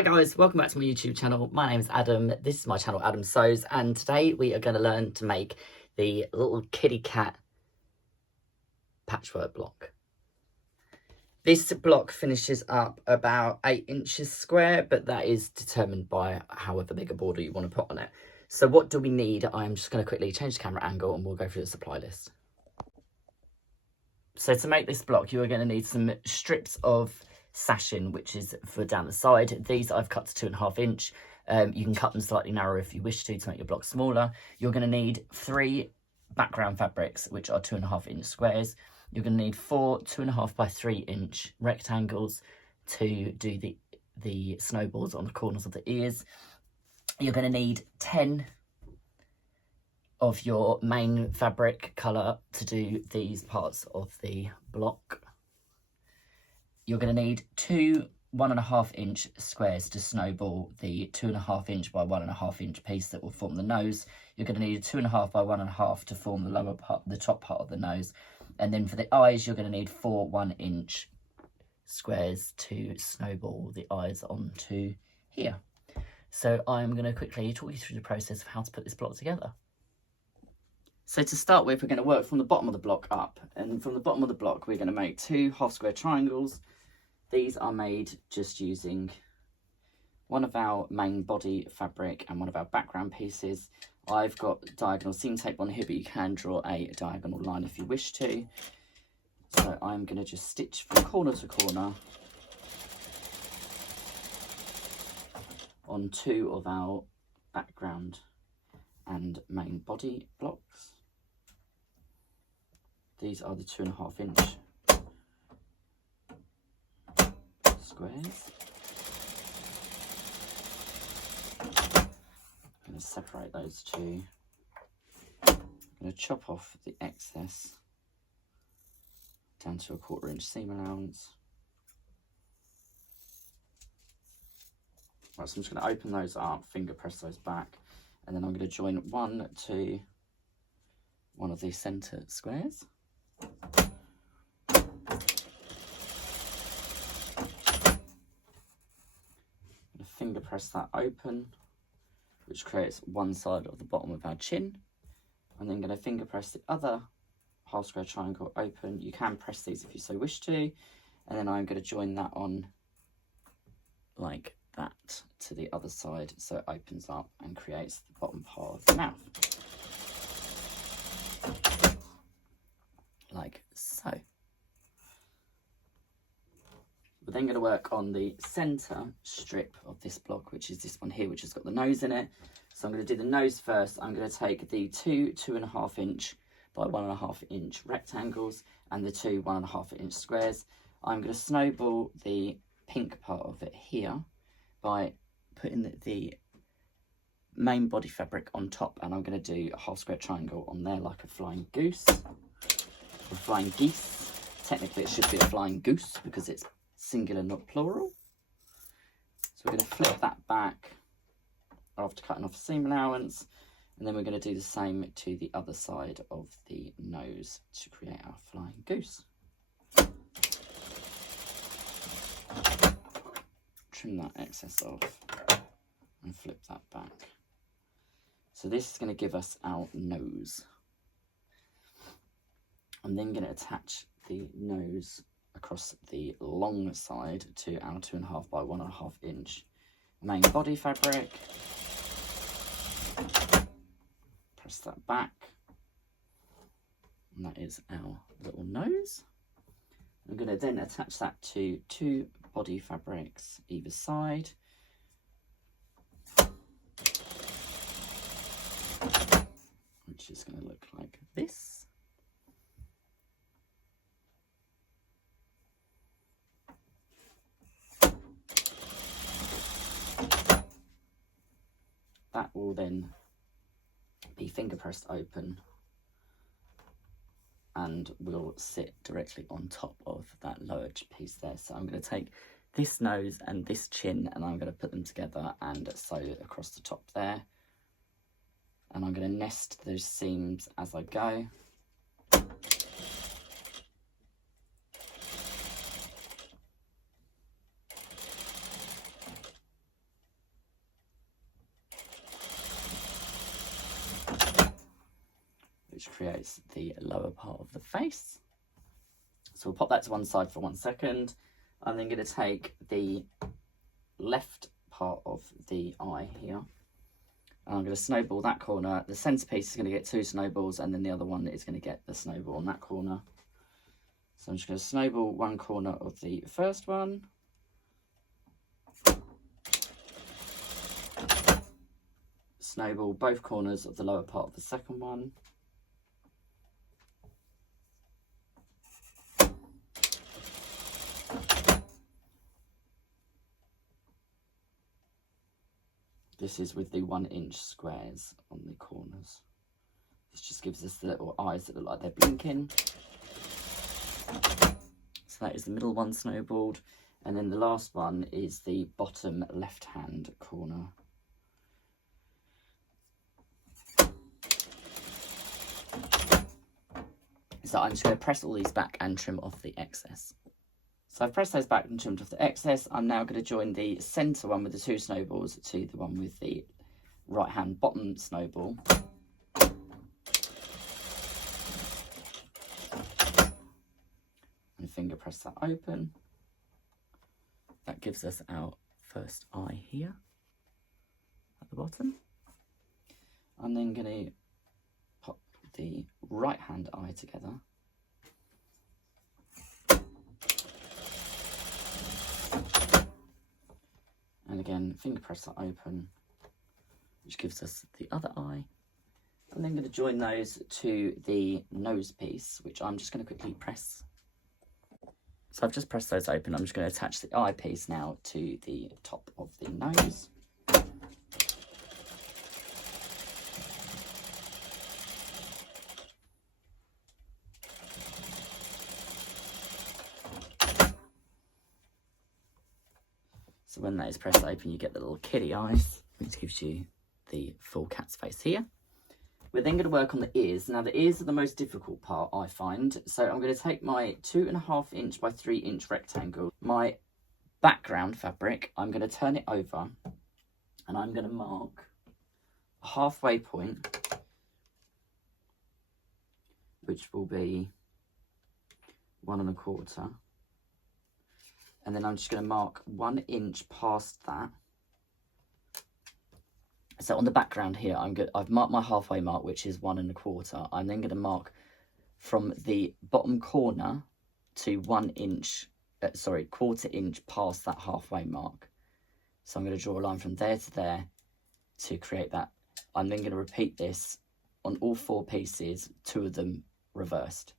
Hi guys, welcome back to my YouTube channel. My name is Adam. This is my channel, Adam Sews, and today we are going to learn to make the little kitty cat patchwork block. This block finishes up about 8 inches square, but that is determined by however big a border you want to put on it. So what do we need? I'm just going to quickly change the camera angle and we'll go through the supply list. So to make this block, you are going to need some strips of sashing, which is for down the side. These I've cut to 2.5 inch. You can cut them slightly narrower if you wish to make your block smaller. You're going to need 3 background fabrics, which are 2.5 inch squares. You're going to need 4 2.5 by 3 inch rectangles to do the snowballs on the corners of the ears. You're going to need 10 of your main fabric colour to do these parts of the block. You're going to need 2 1.5 inch squares to snowball the 2.5 inch by 1.5 inch piece that will form the nose. You're going to need a 2.5 by 1.5 to form the lower part, the top part of the nose. And then for the eyes, you're going to need 4 1 inch squares to snowball the eyes onto here. So I'm going to quickly talk you through the process of how to put this block together. So to start with, we're going to work from the bottom of the block up, and from the bottom of the block we're going to make 2 half square triangles. These are made just using one of our main body fabric and one of our background pieces. I've got diagonal seam tape on here, but you can draw a diagonal line if you wish to. So I'm going to just stitch from corner to corner on 2 of our background and main body blocks. These are the 2.5 inch squares. I'm going to separate those 2. I'm going to chop off the excess down to a 1/4 inch seam allowance. Right, so I'm just going to open those up, finger press those back, and then I'm going to join one to one of these centre squares. Finger press that open, which creates one side of the bottom of our chin. I'm then going to finger press the other half square triangle open. You can press these if you so wish to, and then I'm going to join that on like that to the other side, so it opens up and creates the bottom part of the mouth, like so. We're then going to work on the centre strip of this block, which is this one here, which has got the nose in it. So I'm going to do the nose first. I'm going to take the 2 2.5 inch by 1.5 inch rectangles and the 2 1.5 inch squares. I'm going to snowball the pink part of it here by putting the main body fabric on top, and I'm going to do a half square triangle on there like a flying goose or flying geese. Technically it should be a flying goose because it's singular, not plural. So we're going to flip that back after cutting off seam allowance, and then we're going to do the same to the other side of the nose to create our flying goose. Trim that excess off and flip that back. So this is going to give us our nose. I'm then going to attach the nose across the long side to our 2.5 by 1.5 inch main body fabric. Press that back, and that is our little nose. I'm going to then attach that to 2 body fabrics either side, which is going to look like this. That will then be finger pressed open and will sit directly on top of that lower piece there. So I'm going to take this nose and this chin and I'm going to put them together and sew it across the top there. And I'm going to nest those seams as I go. creates the lower part of the face. So we'll pop that to one side for 1 second. I'm then going to take the left part of the eye here. And I'm going to snowball that corner. The centerpiece is going to get 2 snowballs, and then the other one is going to get the snowball on that corner. So I'm just going to snowball one corner of the first one. Snowball both corners of the lower part of the second one. This is with the 1-inch squares on the corners. This just gives us the little eyes that look like they're blinking. So that is the middle one snowballed. And then the last one is the bottom left-hand corner. So I'm just going to press all these back and trim off the excess. So I've pressed those back and trimmed off the excess. I'm now going to join the centre one with the 2 snowballs to the one with the right hand bottom snowball. And finger press that open. That gives us our first eye here at the bottom. I'm then going to pop the right hand eye together. And again, finger press that open, which gives us the other eye. I'm then going to join those to the nose piece, which I'm just going to quickly press. So I've just pressed those open. I'm just going to attach the eye piece now to the top of the nose. So when that is pressed open, you get the little kitty eyes, which gives you the full cat's face here. We're then going to work on the ears. Now the ears are the most difficult part, I find. So I'm going to take my 2.5-inch by 3-inch rectangle, my background fabric, I'm going to turn it over and I'm going to mark a halfway point, which will be 1 1/4. And then I'm just going to mark 1 inch past that. So on the background here, I've marked my halfway mark, which is 1 1/4. I'm then going to mark from the bottom corner to 1 inch, 1/4 inch past that halfway mark. So I'm going to draw a line from there to there to create that. I'm then going to repeat this on all 4 pieces, 2 of them reversed.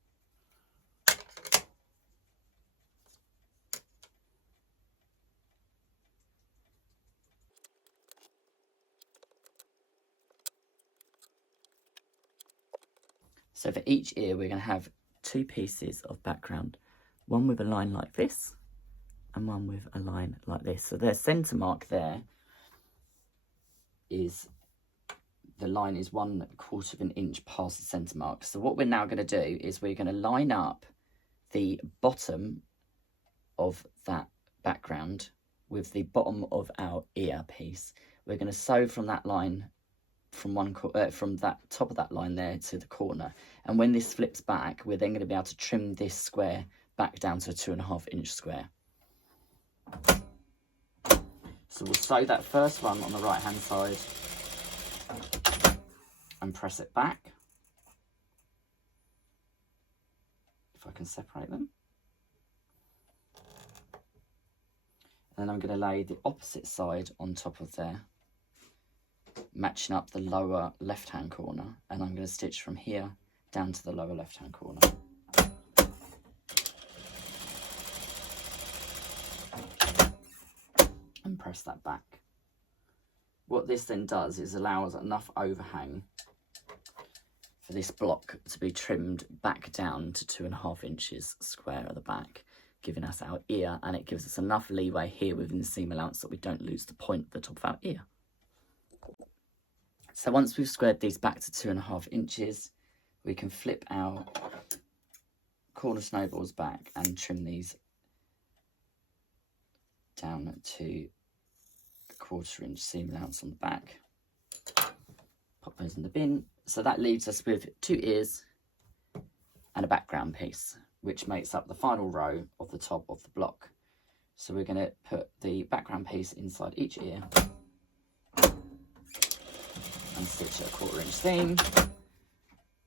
So for each ear, we're going to have 2 pieces of background, one with a line like this and one with a line like this. So their centre mark there is, the line is 1/4 inch past the centre mark. So what we're now going to do is we're going to line up the bottom of that background with the bottom of our ear piece. We're going to sew from that line, from that top of that line there to the corner, and when this flips back, we're then going to be able to trim this square back down to a 2.5-inch square. So we'll sew that first one on the right hand side and press it back, if I can separate them. And then I'm going to lay the opposite side on top of there, matching up the lower left hand corner, and I'm going to stitch from here down to the lower left hand corner. And press that back. What this then does is allows enough overhang for this block to be trimmed back down to 2.5 inches square at the back, giving us our ear, and it gives us enough leeway here within the seam allowance that we don't lose the point at the top of our ear. So once we've squared these back to 2.5 inches, we can flip our corner snowballs back and trim these down to the 1/4 inch seam allowance on the back. Pop those in the bin. So that leaves us with 2 ears and a background piece, which makes up the final row of the top of the block. So we're going to put the background piece inside each ear and stitch a 1/4 inch seam,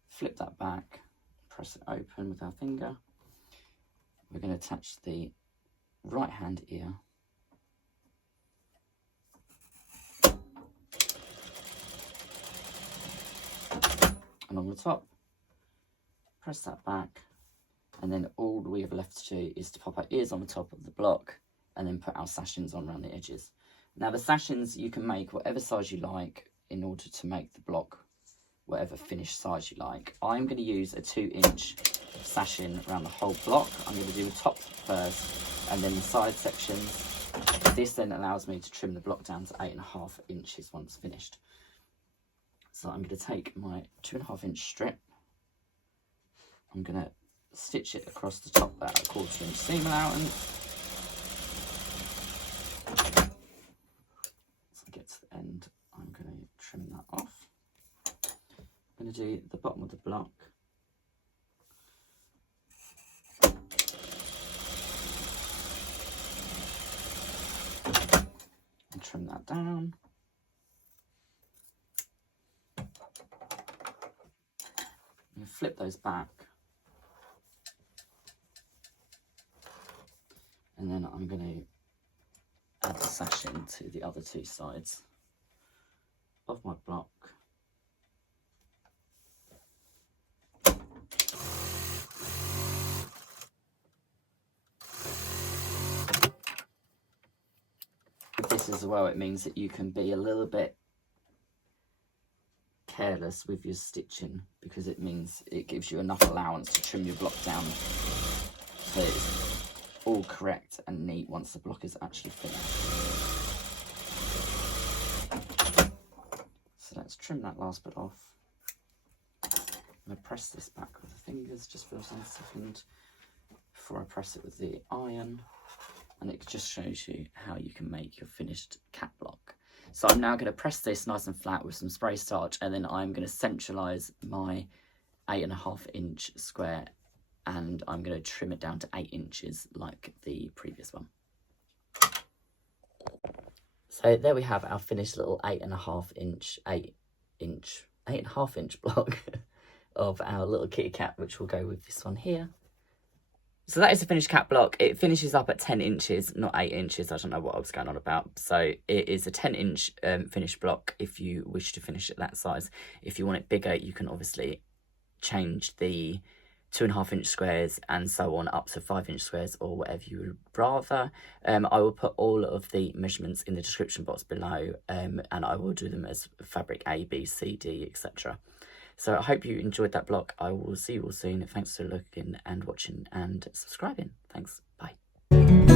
flip that back, press it open with our finger. We're going to attach the right hand ear along the top, press that back, and then all we have left to do is to pop our ears on the top of the block and then put our sashings on around the edges. Now the sashings you can make whatever size you like in order to make the block whatever finished size you like. I'm going to use a 2-inch sashing around the whole block. I'm going to do the top first and then the side sections. This then allows me to trim the block down to 8.5 inches once finished. So I'm going to take my 2.5 inch strip. I'm going to stitch it across the top at a 1/4 inch seam allowance. So I get to the end, I'm going to trim that off. I'm going to do the bottom of the block. And trim that down. And flip those back. And then I'm going to add the sashing to the other 2 sides of my block. With this as well, it means that you can be a little bit careless with your stitching, because it means it gives you enough allowance to trim your block down so it's all correct and neat once the block is actually finished. So let's trim that last bit off. I'm going to press this back with the fingers just for a second before I press it with the iron, and it just shows you how you can make your finished cat block. So I'm now going to press this nice and flat with some spray starch, and then I'm going to centralise my 8.5 inch square, and I'm going to trim it down to 8 inches like the previous one. So there we have our finished little 8.5 inch block of our little kitty cat, which will go with this one here. So that is the finished cat block. It finishes up at 10 inches, not 8 inches. I don't know what I was going on about. So it is a 10 inch finished block if you wish to finish it that size. If you want it bigger, you can obviously change the 2.5 inch squares and so on up to 5 inch squares or whatever you would rather. I will put all of the measurements in the description box below, and I will do them as fabric A, B, C, D, etc. So I hope you enjoyed that block. I will see you all soon. Thanks for looking and watching and subscribing. Thanks. Bye.